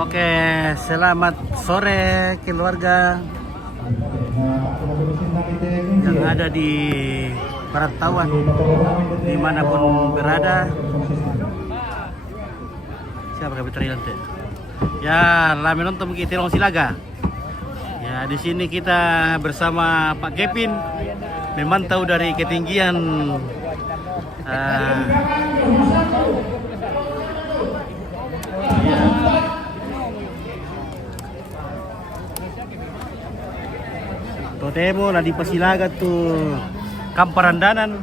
Oke, selamat sore keluarga yang ada di perantauan dimanapun berada. Siapa kabar nanti? Ya, lami nonton kita Long Silaga. Ya, di sini kita bersama Pak Kevin memantau dari ketinggian Totemo na di Pasilaga tu Kamparandanan.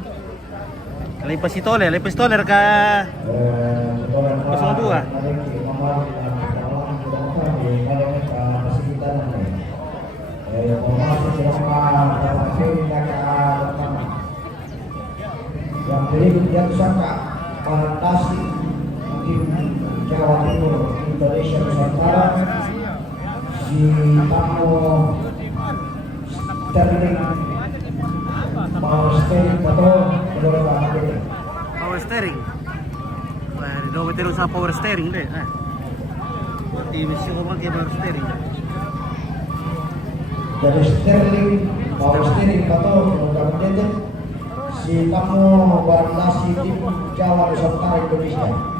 Lepas toler ka 02. Yang berikut yang sangka Fantasi tim Jawa Timur Indonesia Nusantara si tamu Sterling Power Steering atau Power steering. Wah, di nomor terus power steering deh. Di misi orang dia power steering. Dari Sterling Power Steering atau kemudian si tamu Fantasi tim Jawa Nusantara Indonesia.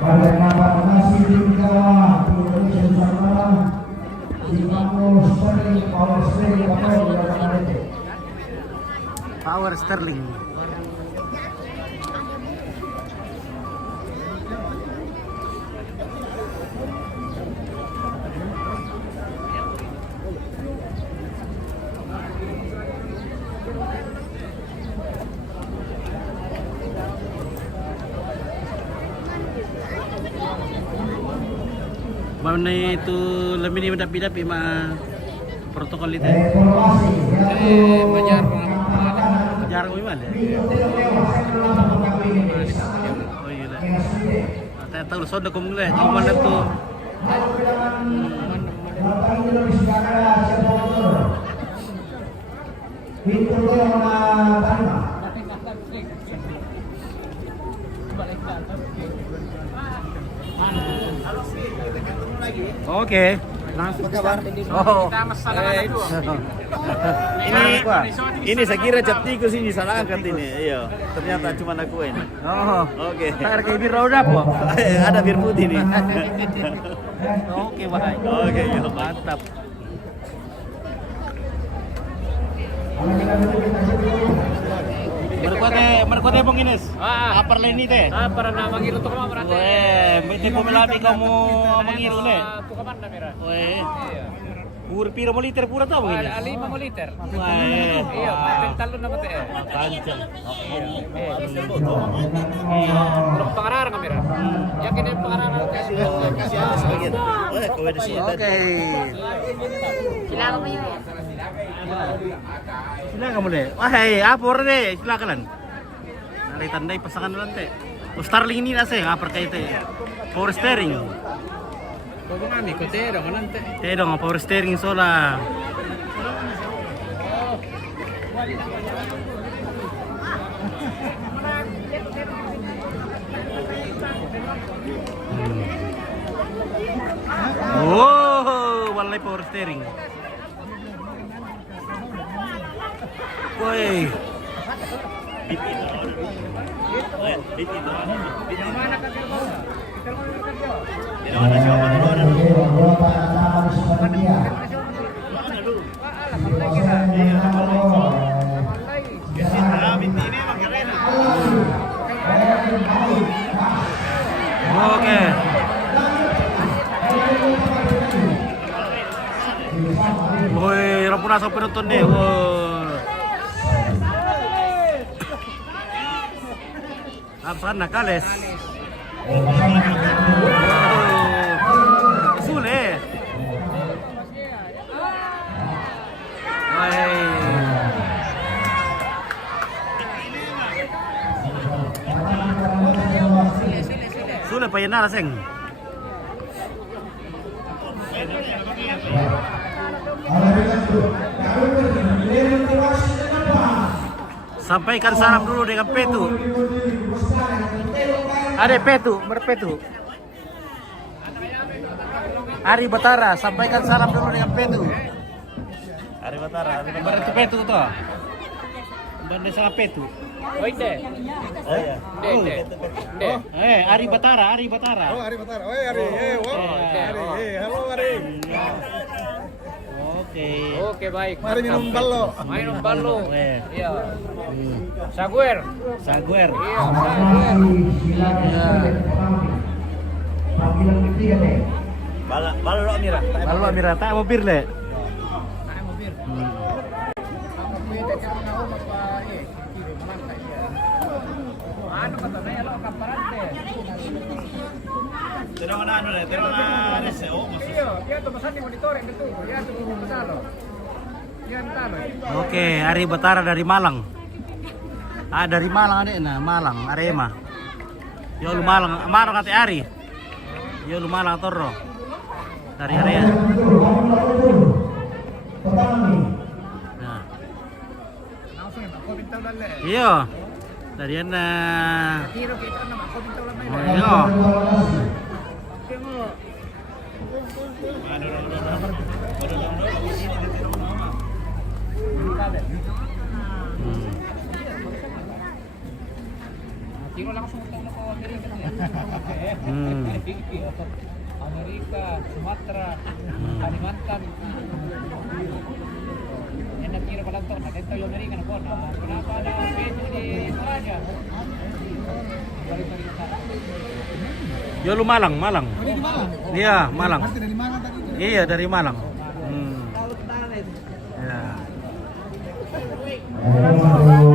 Pada nama nasi tim Jawa Indonesia Nusantara si tamu Sterling Power Steering atau Power Sterling. Mana itu lebih ni mendapi-dapi mah protokol itu. Banyak Jarang gimana? Oh iya lah. Saya tahu sudah kamu lah. Cuma mana tu? Oke. Langsung kabar. Oh. Kita masalah Ini saya kira cap tikus ini salah angkat ini. Iya, ternyata cuma aku ini. Oh. Oke. Tar kayak bir roda po. Ada bir putih nih. Oke, baik. Oke, ya. Mantap. Merkuate pong Ines. Apar lain ni teh. Para na mangilu to ka mga Weh, may tipo melati kamu mangiru le. Pukaman na mira. Weh. Pira mo liter pura tau Ines. 5 liter. Weh. Iyo, talo na mate. Kancang. Kurang pangararan ka mira. Yakin yung pangararan. Kasih ada sebagian. Boleh kau di sini. Oke. Silakan mo yun. Silakan mo le. Wahai, apor deh, silakan. Nari tandai pasangan nanti. Starling ini nasi, apar kayak itu. Power steering. Kung kami, kutero ka nante. Tedong power steering sola. power steering. Woi. Oke. Woi, rampun asal penonton deh. Apa nakales? Sule. Sule pa yan na laseng. Sampaikan salam dulu dengan Petu. Ada Petu, berpetu. Ari Batara, sampaikan salam dulu dengan Petu. Ari Batara. Berarti Petu tuh. Banda salah Petu. Oi deh. Oh iya. Deh. Ari Batara, Ari Batara. Oh, Ari Batara. Oh, Ari. Ari. Halo, Ari. Oke, baik. Mari minum ballo. Minum ballo. Iya. Hmm. Saguer. Saguer. Iya, Panggilan ketiga deh. Balo lo Amira. Lalu Amira tak mau bir le. Ano ka to? Naya lo kaparante. Pero ano na, pero na reseo. Iyo, dia to pesan di monitor yang itu. Dia tuh pesan lo. Yan tano. Oke, Ari Batara dari Malang. Ah, dari Malang ada nah, Malang, Arema. Yo lu Malang, Malang kate Ari. Yo lu Malang Toro. Dari Arema. Nah. Langsung ya, aku bintang dalle. Iya. Dari na. Tiro kita nama aku bintang dalle. Oh, iya. Tiro langsung ke Amerika. Amerika, Sumatera, Kalimantan. Yan ang tiro pa lang to. Nakita yung Amerika na po. Kenapa ada peso di Toraja? Yo lu Malang, Malang. Dari Malang. Iya, Malang. Pasti dari Malang tadi. Iya, dari Malang. Ya. Ayo,